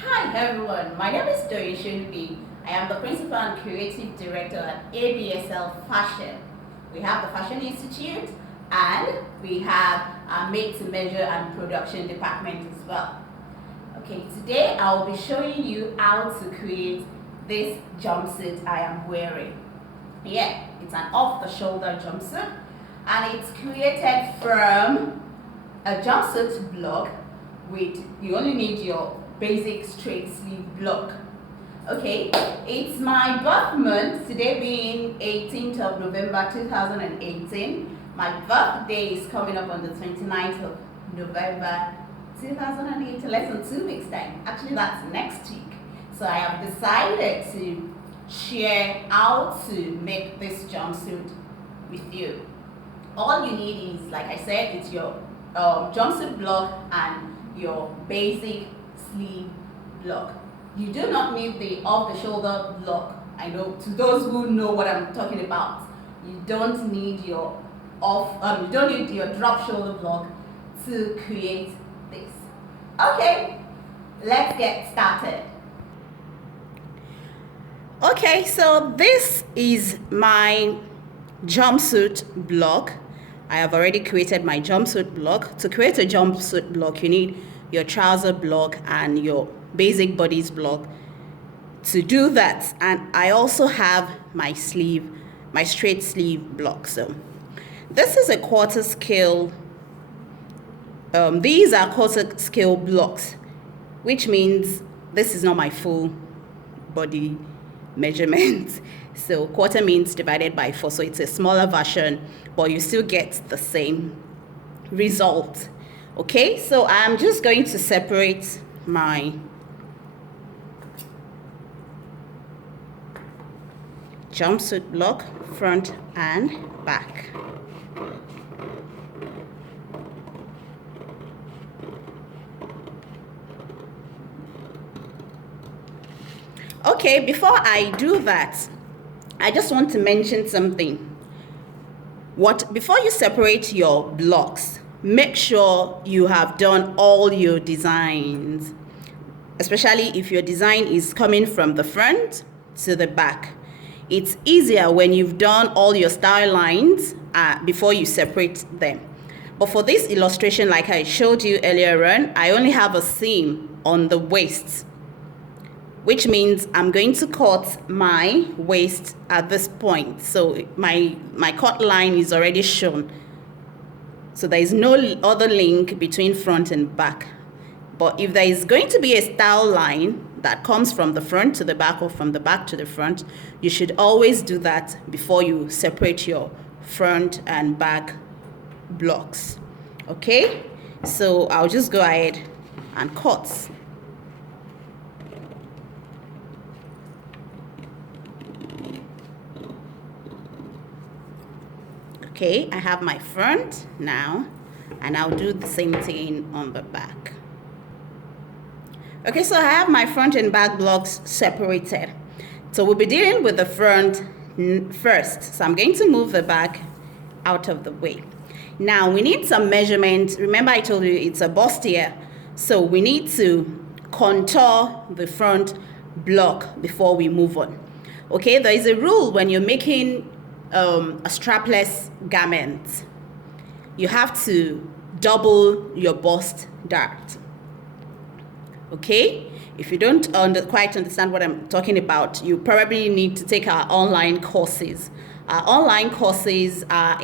Hi everyone, my name is Doyishunubi. I am the Principal and Creative Director at ABSL Fashion. We have the Fashion Institute and we have our Make to Measure and Production Department as well. Okay, today I will be showing you how to create this jumpsuit I am wearing. Yeah, it's an off-the-shoulder jumpsuit and it's created from a jumpsuit block with, you only need your basic straight sleeve block. Okay, it's my birth month, today being 18th of November 2018. My birthday is coming up on the 29th of November 2018, less than 2 weeks time. Actually, that's next week. So I have decided to share how to make this jumpsuit with you. All you need is, like I said, it's your jumpsuit block and your basic sleeve block. You do not need the off-the-shoulder block. I know, to those who know what I'm talking about, you don't need your you don't need your drop shoulder block to create this. Okay, let's get started. Okay, so this is my jumpsuit block. I have already created my jumpsuit block. To create a jumpsuit block, you need your trouser block and your basic bodies block to do that. And I also have my sleeve, my straight sleeve block. So this is a quarter scale. These are quarter scale blocks, which means this is not my full body measurement. So quarter means divided by 4, so it's a smaller version, but you still get the same result. Okay, so I'm just going to separate my jumpsuit block front and back. Okay, before I do that, I just want to mention something. Before you separate your blocks, make sure you have done all your designs, especially if your design is coming from the front to the back. It's easier when you've done all your style lines before you separate them. But for this illustration, like I showed you earlier on, I only have a seam on the waist, which means I'm going to cut my waist at this point. So my cut line is already shown. So there is no other link between front and back. But if there is going to be a style line that comes from the front to the back or from the back to the front, you should always do that before you separate your front and back blocks. Okay? So I'll just go ahead and cut. Okay, I have my front now, and I'll do the same thing on the back. Okay, so I have my front and back blocks separated. So we'll be dealing with the front first. So I'm going to move the back out of the way. Now we need some measurement. Remember I told you it's a bustier. So we need to contour the front block before we move on. Okay, there is a rule when you're making a strapless garment. You have to double your bust dart. Okay, if you don't quite understand what I'm talking about, you probably need to take our online courses. Our online courses are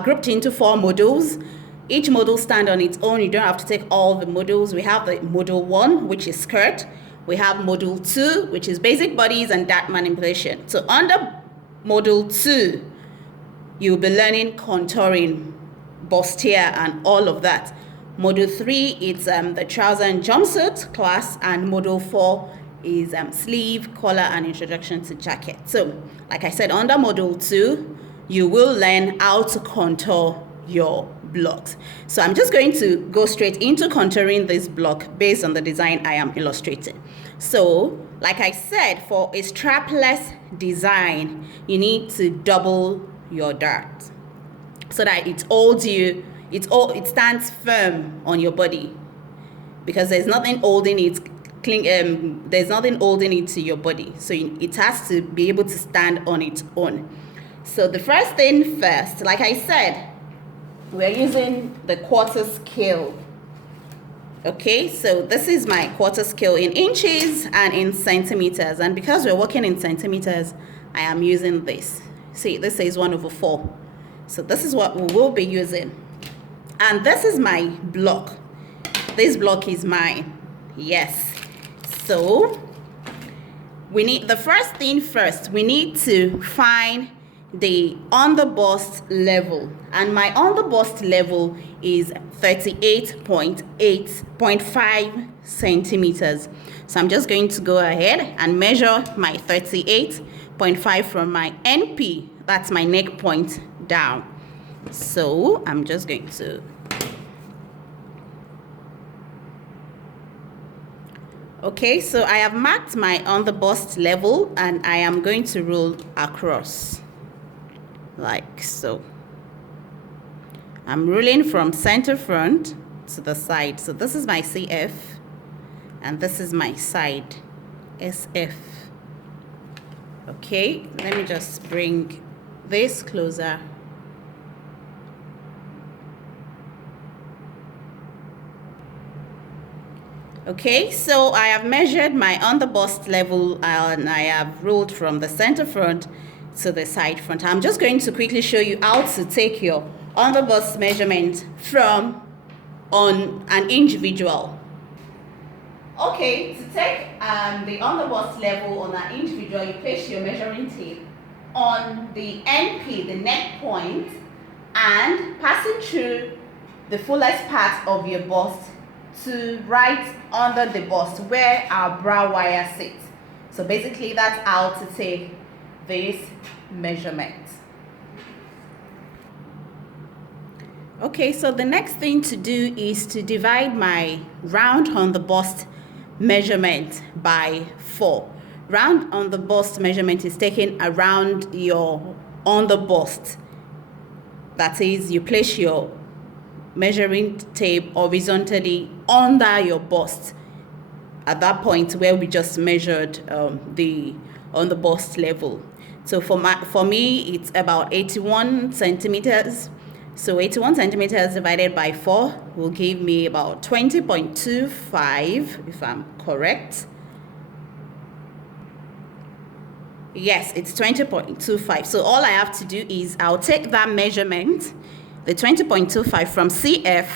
grouped into 4 modules. Each module stands on its own. You don't have to take all the modules. We have the module 1, which is skirt. We have module 2, which is basic bodies and dart manipulation. So under module 2, you'll be learning contouring, bustier, and all of that. Module 3 is the trouser and jumpsuit class, and module 4 is sleeve, collar, and introduction to jacket. So, like I said, under module 2, you will learn how to contour your blocks. So I'm just going to go straight into contouring this block based on the design I am illustrating. So, like I said, for a strapless design, you need to double your dart so that it holds you, it stands firm on your body, because there's nothing holding it there's nothing holding it to your body, so it has to be able to stand on its own. So the first thing first, like I said, we're using the quarter scale. Okay, so this is my quarter scale in inches and in centimeters, and because we're working in centimeters, I am using this. See, this says 1/4, so this is what we will be using. And this is my block. This block is mine. Yes. So we need, the first thing first, we need to find the on the bust level, and my on the bust level is 38.5 centimeters. So I'm just going to go ahead and measure my 38.5 from my NP, that's my neck point, down. So I'm just going to, okay, so I have marked my on the bust level, and I am going to roll across like so. I'm rolling from center front to the side. So this is my CF and this is my side SF. Okay, let me just bring this closer. Okay, so I have measured my on the bust level and I have rolled from the center front to the side front. I'm just going to quickly show you how to take your on the bust measurement from on an individual. Okay, to take the on the bust level on an individual, you place your measuring tape on the NP, the neck point, and passing through the fullest part of your bust to right under the bust where our brow wire sits. So basically that's how to take this measurement. Okay, so the next thing to do is to divide my round on the bust measurement by 4. Round on the bust measurement is taken around your on the bust. That is, you place your measuring tape horizontally under your bust at that point where we just measured the on the bust level. So for me it's about 81 centimeters. So 81 centimeters divided by 4 will give me about 20.25, if I'm correct. Yes, it's 20.25. So all I have to do is I'll take that measurement, the 20.25 from CF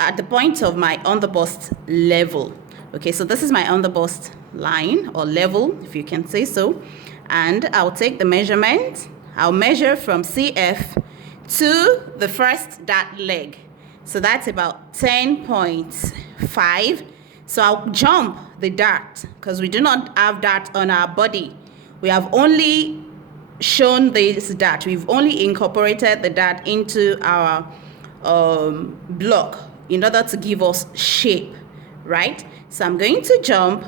at the point of my on the bust level. Okay, so this is my on the bust line or level, if you can say so, and I'll take the measurement. I'll measure from CF to the first dart leg. So that's about 10.5. So I'll jump the dart because we do not have dart on our body. We have only shown this dart. We've only incorporated the dart into our block in order to give us shape, right? So I'm going to jump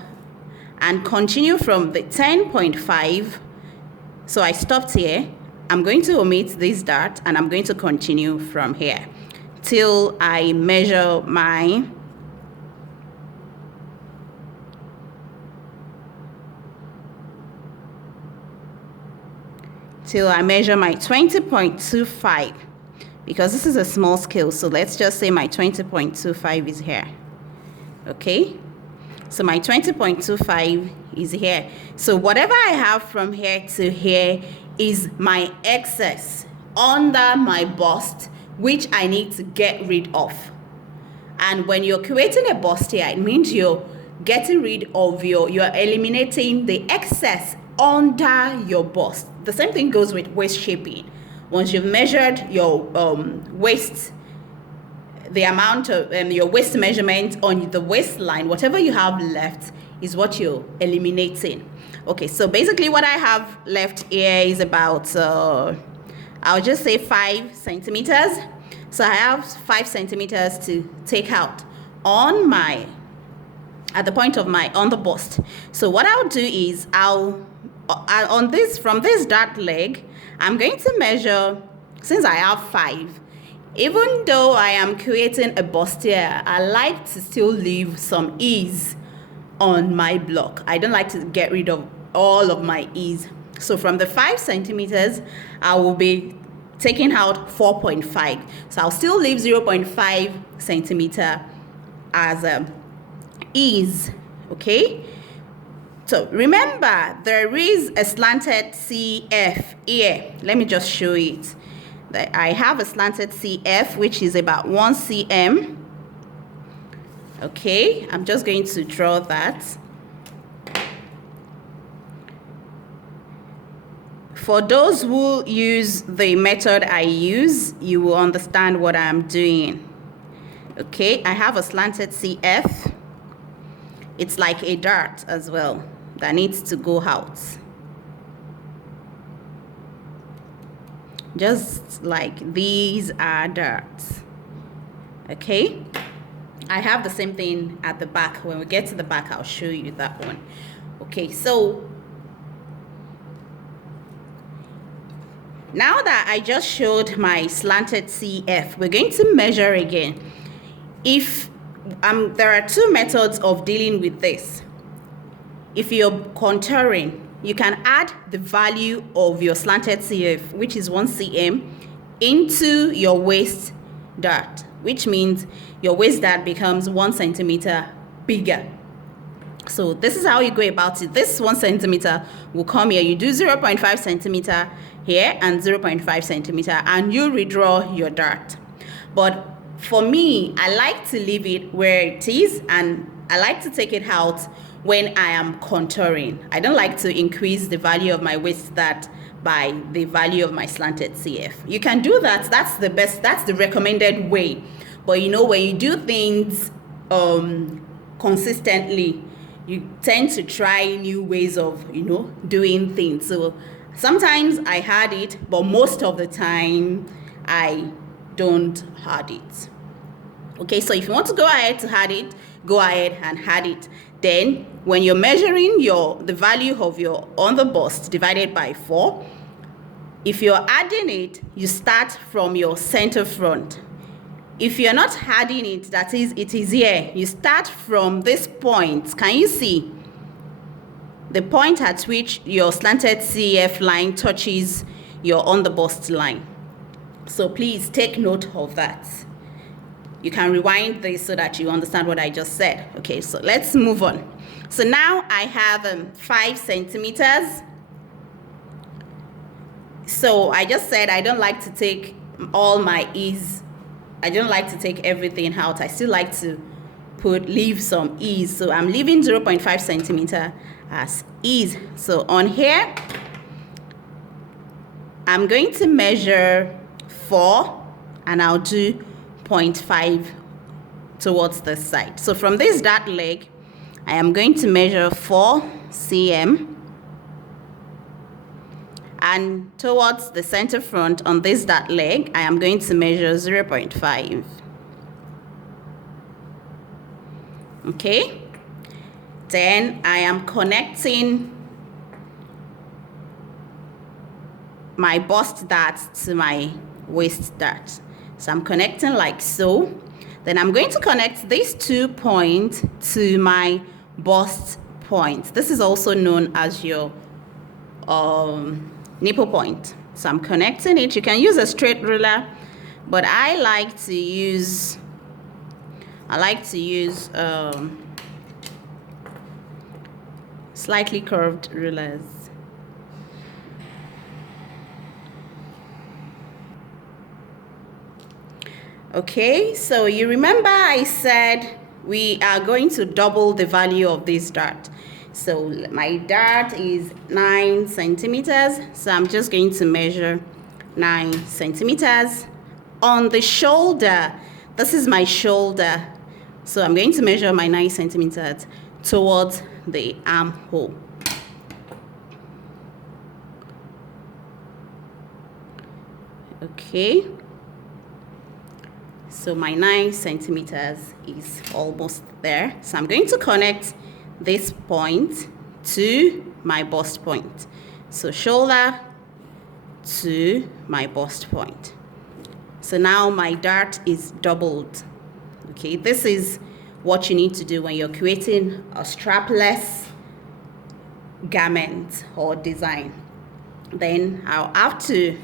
and continue from the 10.5. So I stopped here. I'm going to omit this dart and I'm going to continue from here till I measure my till I measure my 20.25, because this is a small scale, so let's just say my 20.25 is here. Okay, so my 20.25 is here. So whatever I have from here to here is my excess under my bust, which I need to get rid of. And when you're creating a bust here, it means you're getting rid of you're eliminating the excess under your bust. The same thing goes with waist shaping. Once you've measured your waist, the amount of your waist measurement on the waistline, whatever you have left is what you're eliminating. Okay, so basically what I have left here is about I'll just say 5 centimeters. So I have 5 centimeters to take out on my at the point of my on the bust. So what I'll do is from this dart leg, I'm going to measure, since I have 5, Even though I am creating a bustier, I like to still leave some ease on my block. I don't like to get rid of all of my ease. So from the 5 centimeters, I will be taking out 4.5. So I'll still leave 0.5 centimeter as ease, okay? So remember, there is a slanted CF here. Let me just show it. I have a slanted CF, which is about 1 cm. Okay, I'm just going to draw that. For those who use the method I use, you will understand what I'm doing. Okay, I have a slanted CF. It's like a dart as well that needs to go out. Just like these are darts. Okay, I have the same thing at the back. When we get to the back, I'll show you that one. Okay, so now that I just showed my slanted CF, we're going to measure again. If there are 2 methods of dealing with this. If you're contouring, you can add the value of your slanted CF, which is 1 cm, into your waist dart, which means your waist dart becomes 1 centimeter bigger. So this is how you go about it. This 1 centimeter will come here. You do 0.5 centimeter here and 0.5 centimeter, and you redraw your dart. But for me, I like to leave it where it is, and I like to take it out when I am contouring. I don't like to increase the value of my waist dart by the value of my slanted CF. You can do that. That's the best. That's the recommended way. But you know, when you do things consistently, you tend to try new ways of, doing things. So sometimes I had it, but most of the time I don't had it. Okay, so if you want to go ahead to add it, go ahead and add it. Then when you're measuring the value of your on the bust divided by 4, if you're adding it, you start from your center front. If you're not adding it, that is, it is here, you start from this point. Can you see the point at which your slanted CF line touches your on the bust line? So please take note of that. You can rewind this so that you understand what I just said. Okay, so let's move on. So now I have 5 centimeters. So I just said I don't like to take all my ease. I don't like to take everything out. I still like to leave some ease. So I'm leaving 0.5 centimeter as ease. So on here, I'm going to measure 4, and I'll do 0.5 towards this side. So from this dart leg, I am going to measure 4 cm, and towards the center front on this dart leg, I am going to measure 0.5. Okay, then I am connecting my bust dart to my waist dart. So I'm connecting like so. Then I'm going to connect these 2 points to my bust point. This is also known as your nipple point. So I'm connecting it. You can use a straight ruler, but I like to use slightly curved rulers. Okay, so you remember I said we are going to double the value of this dart. So my dart is 9 centimeters. So I'm just going to measure 9 centimeters. On the shoulder, this is my shoulder. So I'm going to measure my 9 centimeters towards the armhole. Okay. So my 9 centimeters is almost there. So I'm going to connect this point to my bust point. So shoulder to my bust point. So now my dart is doubled. Okay, this is what you need to do when you're creating a strapless garment or design. Then I'll have to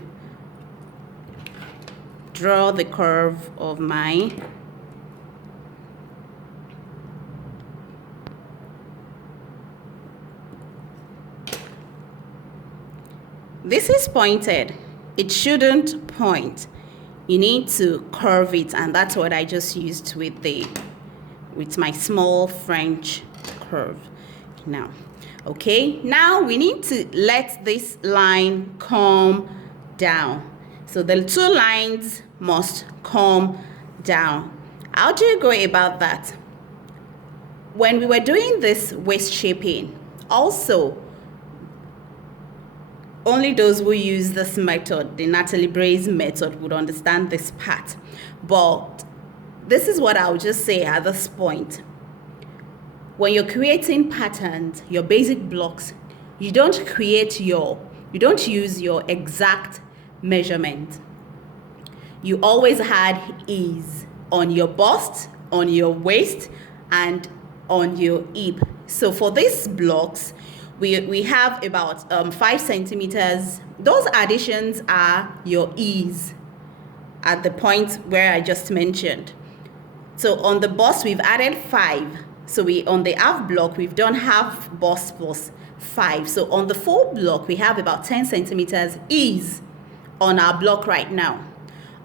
draw the curve of my this is pointed. It shouldn't point. You need to curve it, and that's what I just used with my small French curve. Now, okay, now we need to let this line come down. So the two lines must come down. How do you go about that? When we were doing this waist shaping, also, only those who use this method, the Natalie Bray's method, would understand this part. But this is what I'll just say at this point. When you're creating patterns, your basic blocks, you don't use your exact measurement. You always had ease on your bust, on your waist, and on your hip. So for these blocks, we have about 5 centimeters. Those additions are your ease at the point where I just mentioned. So on the bust, we've added 5. So on the half block, we've done half bust plus 5. So on the full block, we have about 10 centimeters ease on our block right now.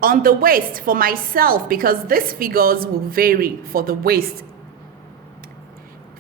On the waist, for myself, because these figures will vary for the waist.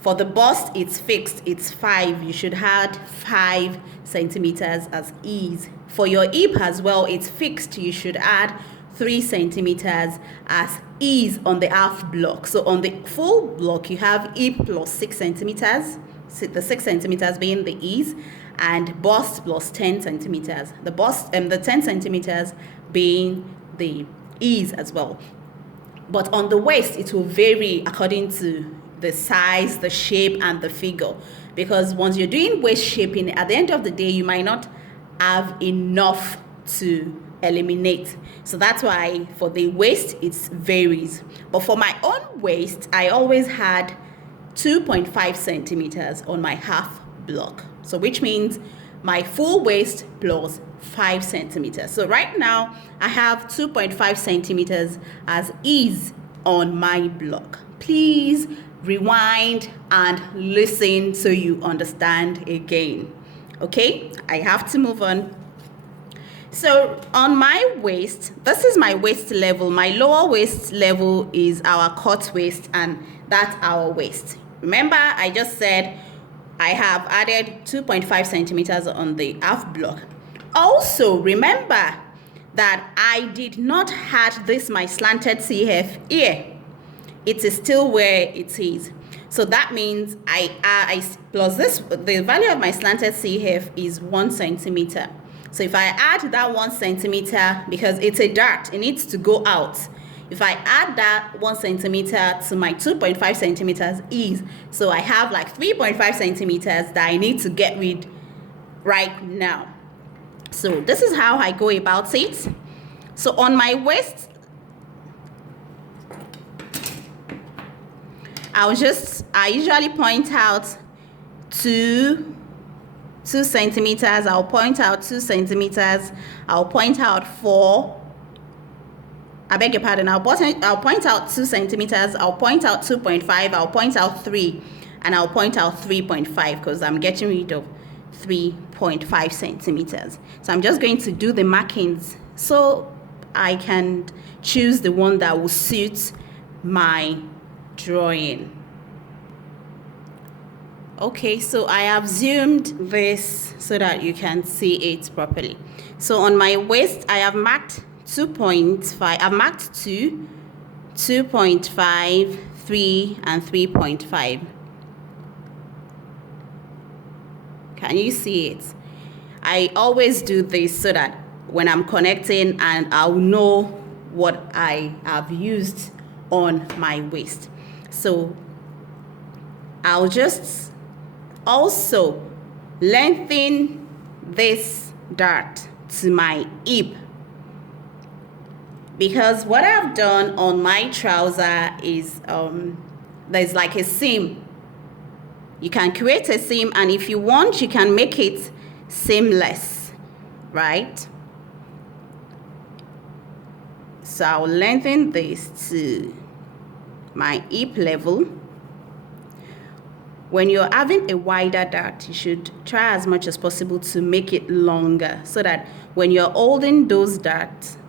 For the bust, it's fixed, it's 5. You should add 5 centimeters as ease. For your hip as well, it's fixed. You should add 3 centimeters as ease on the half block. So on the full block, you have hip plus 6 centimeters, the 6 centimeters being the ease, and bust plus 10 centimeters. The bust and the 10 centimeters being the ease as well. But on the waist, it will vary according to the size, the shape, and the figure. Because once you're doing waist shaping, at the end of the day, you might not have enough to eliminate. So that's why for the waist, it varies. But for my own waist, I always had 2.5 centimeters on my half block. So which means my full waist plus 5 centimeters. So right now, I have 2.5 centimeters as ease on my block. Please rewind and listen so you understand again. Okay, I have to move on. So on my waist, this is my waist level. My lower waist level is our cut waist, and that's our waist. Remember, I just said I have added 2.5 centimeters on the half block. Also, remember that I did not add this my slanted CF here. It is still where it is. So that means I plus this, the value of my slanted CF is 1 centimeter. So if I add that 1 centimeter, because it's a dart, it needs to go out. If I add that 1 centimeter to my 2.5 centimeters ease, so I have like 3.5 centimeters that I need to get rid right now. So this is how I go about it. So on my waist, I usually point out 2 centimeters. I'll point out 2 centimeters. I'll point out 4. I beg your pardon. I'll point out 2 centimeters. I'll point out 2.5. I'll point out 3, and I'll point out 3.5 because I'm getting rid of 3.5 centimeters. So I'm just going to do the markings so I can choose the one that will suit my drawing. Okay, so I have zoomed this so that you can see it properly. So on my waist, I have marked 2.5. I've marked 2, 2.5, 3, and 3.5. Can you see it? I always do this so that when I'm connecting, and I'll know what I have used on my waist. So I'll just also lengthen this dart to my hip, because what I've done on my trouser is there's like a seam. You can create a seam, and if you want, you can make it seamless, right? So I'll lengthen this to my hip level. When you're having a wider dart, you should try as much as possible to make it longer, so that when you're holding those darts,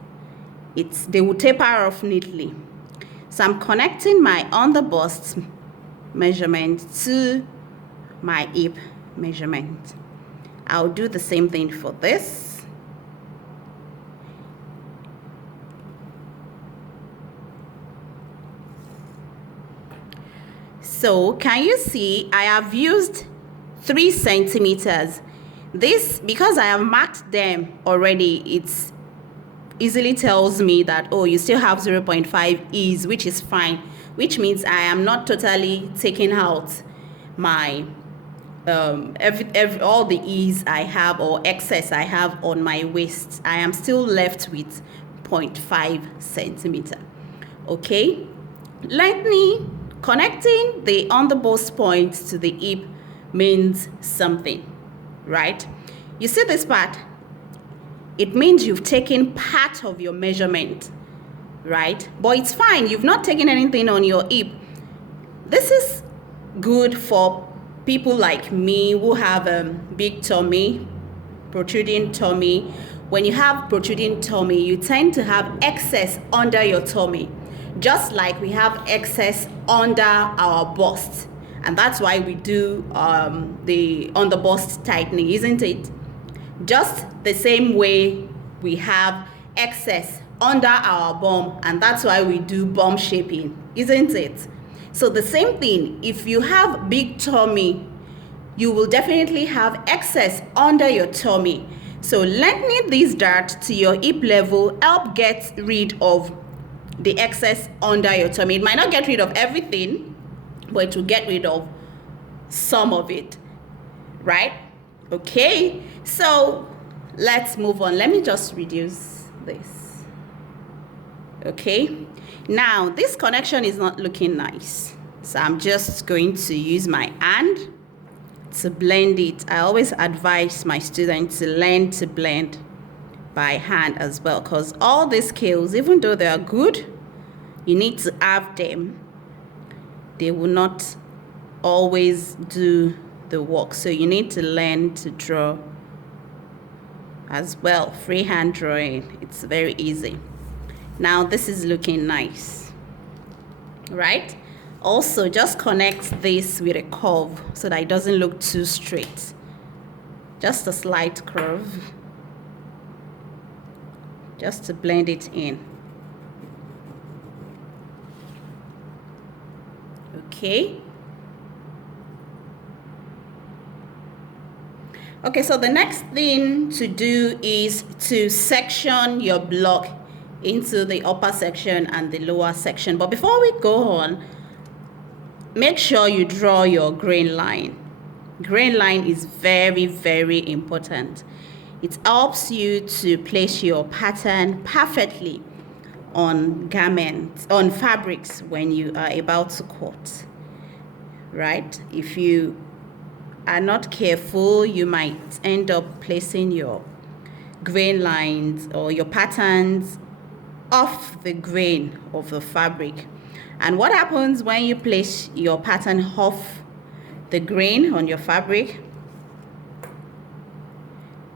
they will taper off neatly. So I'm connecting my on the bust measurement to my hip measurement. I'll do the same thing for this. So can you see I have used 3 centimeters. This, because I have marked them already, it easily tells me that, oh, you still have 0.5 ease, which is fine, which means I am not totally taking out my all the ease I have or excess I have on my waist. I am still left with 0.5 centimeter. Okay, lengthening, connecting the on the bust point to the hip means something, right? You see this part? It means you've taken part of your measurement, right? But it's fine, you've not taken anything on your hip. This is good for people like me who have a big tummy, protruding tummy. When you have protruding tummy, you tend to have excess under your tummy, just like we have excess under our bust. And that's why we do the on the bust tightening, isn't it? Just the same way we have excess under our bum, and that's why we do bum shaping, isn't it? So the same thing, if you have big tummy, you will definitely have excess under your tummy. So lengthening this dart to your hip level help get rid of the excess under your tummy. It might not get rid of everything, but it will get rid of some of it, right? Okay, so let's move on. Let me just reduce this. Okay, now this connection is not looking nice, so I'm just going to use my hand to blend it. I always advise my students to learn to blend by hand as well, because all these skills, even though they are good, you need to have them. They will not always do the work, so you need to learn to draw as well. Freehand drawing, it's very easy. Now this is looking nice, right? Also, just connect this with a curve so that it doesn't look too straight. Just a slight curve, just to blend it in. Okay. Okay, so the next thing to do is to section your block into the upper section and the lower section. But before we go on, make sure you draw your grain line. Grain line is very, very important. It helps you to place your pattern perfectly on garments, on fabrics when you are about to cut, right? If you are not careful, you might end up placing your grain lines or your patterns off the grain of the fabric. And what happens when you place your pattern off the grain on your fabric?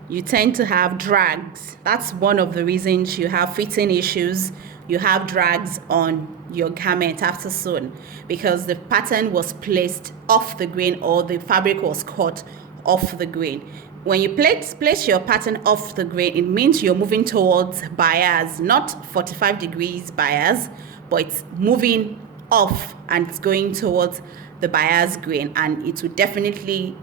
You tend to have drags. That's one of the reasons you have fitting issues. You have drags on your garment after sewing, because the pattern was placed off the grain or the fabric was cut off the grain. When you place your pattern off the grain, it means you're moving towards bias, not 45 degrees bias, but it's moving off and it's going towards the bias grain, and it will definitely,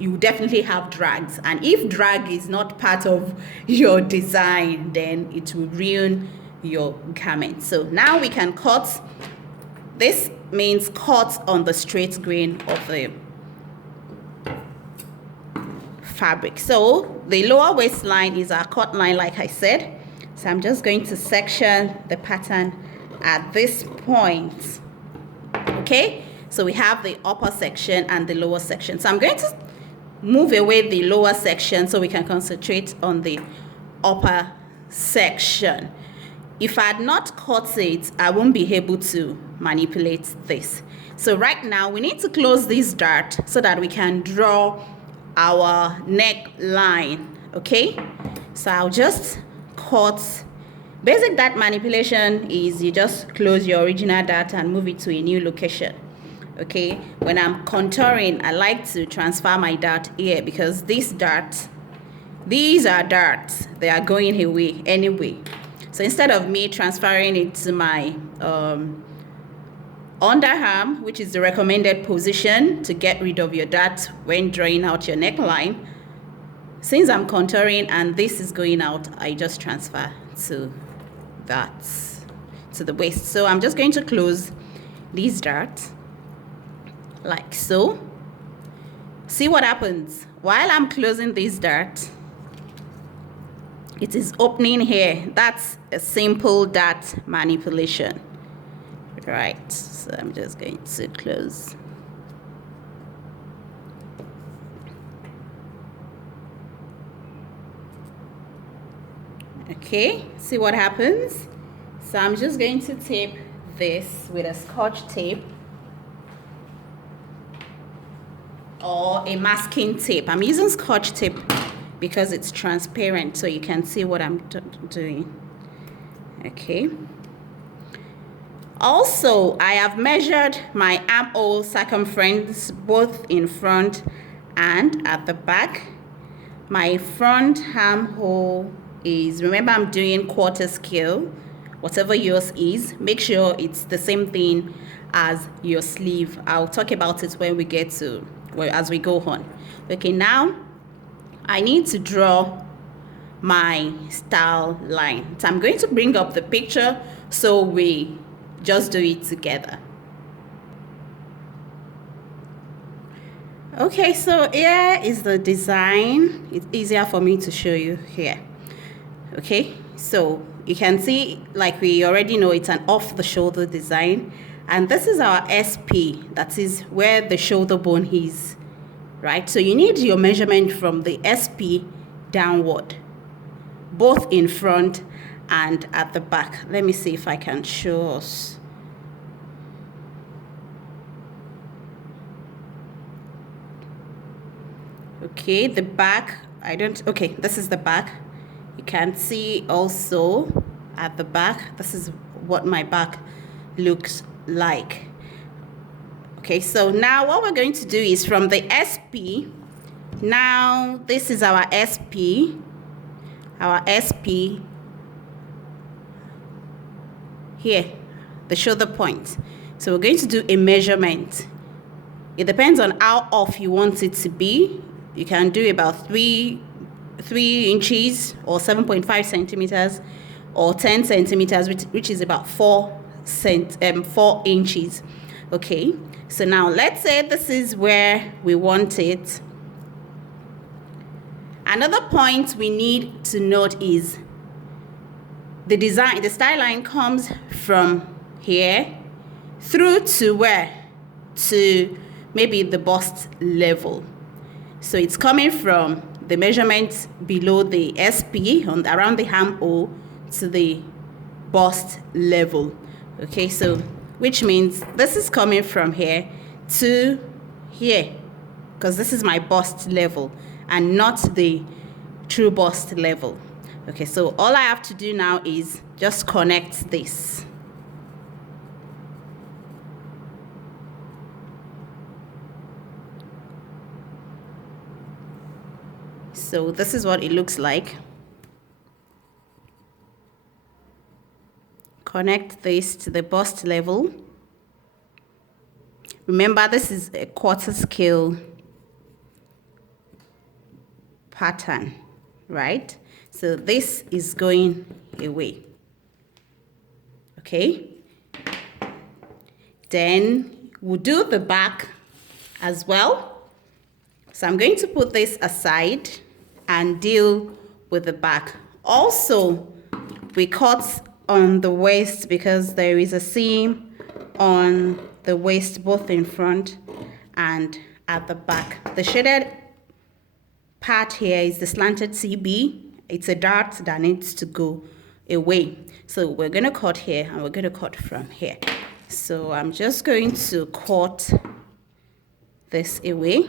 you definitely have drags. And if drag is not part of your design, then it will ruin your garment. So now we can cut. This means cut on the straight grain of the fabric. So the lower waistline is our cut line, like I said. So I'm just going to section the pattern at this point. Okay, so we have the upper section and the lower section. So I'm going to move away the lower section so we can concentrate on the upper section. If I had not cut it, I won't be able to manipulate this. So right now we need to close this dart so that we can draw our neckline. Okay, so I'll just cut. Basic dart manipulation is you just close your original dart and move it to a new location. Okay, when I'm contouring, I like to transfer my dart here because these are darts, they are going away anyway. So instead of me transferring it to my underarm, which is the recommended position to get rid of your dart when drawing out your neckline, since I'm contouring and this is going out, I just transfer to the waist. So I'm just going to close these darts like so. See what happens while I'm closing this dart. It is opening here. That's a simple dart manipulation, right? So I'm just going to close. Okay, see what happens? So I'm just going to tape this with a Scotch tape or a masking tape. I'm using Scotch tape because it's transparent so you can see what I'm doing. Okay. Also, I have measured my armhole circumference both in front and at the back. My front armhole is, remember I'm doing quarter scale, whatever yours is, make sure it's the same thing as your sleeve. I'll talk about it when we get to, well, as we go on. Okay, now I need to draw my style line. So I'm going to bring up the picture so we just do it together. Okay, so here is the design. It's easier for me to show you here. Okay, so you can see, like we already know, it's an off-the-shoulder design, and this is our SP, that is where the shoulder bone is, right? So you need your measurement from the SP downward, both in front and at the back. Let me see if I can show us. Okay, the back, okay, this is the back. You can see also at the back, this is what my back looks like. Okay, so now what we're going to do is from the SP, now this is our SP here, the shoulder point. So we're going to do a measurement. It depends on how off you want it to be. You can do about 3 inches or 7.5 centimeters or 10 centimeters, which is about 4 inches. Okay, so now let's say this is where we want it. Another point we need to note is the design, the style line comes from here through to where? To maybe the bust level. So it's coming from the measurement below the SP around the armhole to the bust level. Okay, so which means this is coming from here to here, because this is my bust level and not the true bust level. Okay, so all I have to do now is just connect this. So this is what it looks like. Connect this to the bust level. Remember, this is a quarter scale pattern, right? So this is going away. Okay. Then we'll do the back as well. So I'm going to put this aside and deal with the back. Also, we cut on the waist because there is a seam on the waist, both in front and at the back. The shaded part here is the slanted CB. It's a dart that needs to go away. So we're going to cut here and we're going to cut from here. So I'm just going to cut this away.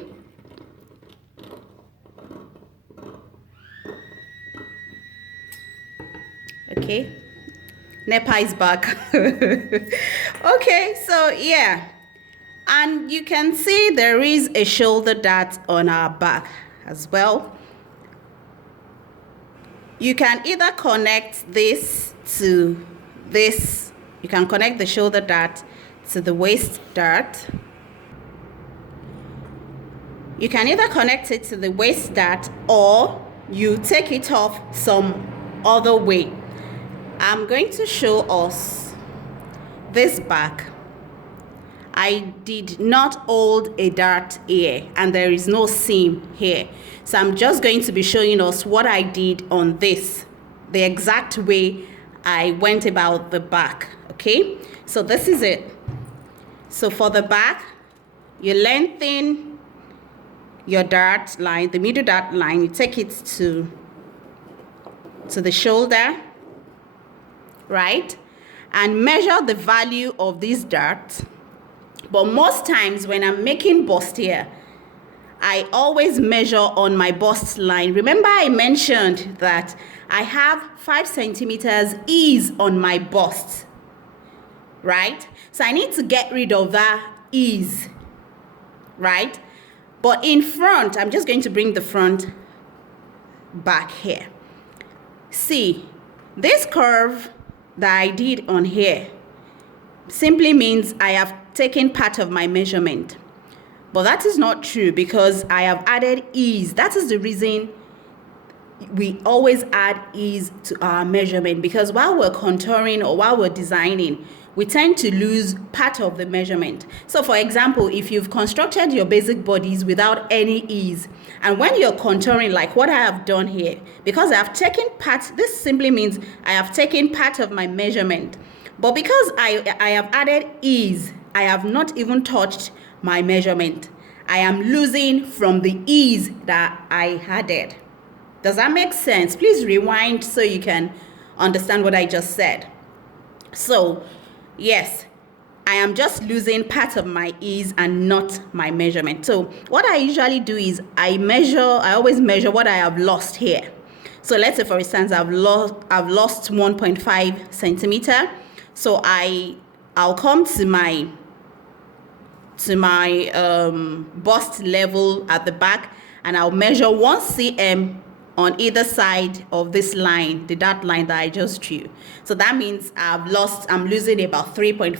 Okay, NEPA is back. Okay, so yeah, and you can see there is a shoulder dart on our back as well. You can either connect this to this, you can connect the shoulder dart to the waist dart. You can either connect it to the waist dart or you take it off some other way. I'm going to show us this back. I did not hold a dart here and there is no seam here. So I'm just going to be showing us what I did on this, the exact way I went about the back, okay? So this is it. So for the back, you lengthen your dart line, the middle dart line, you take it to the shoulder, right? And measure the value of this dart. But most times when I'm making bustier, I always measure on my bust line. Remember I mentioned that I have 5 centimeters ease on my bust, right? So I need to get rid of that ease, right? But in front, I'm just going to bring the front back here. See, this curve that I did on here simply means I have taken part of my measurement. But that is not true because I have added ease. That is the reason we always add ease to our measurement, because while we're contouring or while we're designing, we tend to lose part of the measurement. So for example, if you've constructed your basic bodies without any ease, and when you're contouring like what I have done here, because I have taken part, this simply means I have taken part of my measurement. But because I have added ease, I have not even touched my measurement. I am losing from the ease that I added. Does that make sense? Please rewind so you can understand what I just said. So yes, I am just losing part of my ease and not my measurement. So what I usually do is I always measure what I have lost here. So let's say for instance I've lost 1.5 centimeter. So I'll come to my bust level at the back and I'll measure 1 cm on either side of this line, the dart line that I just drew. So that means I'm losing about 3.5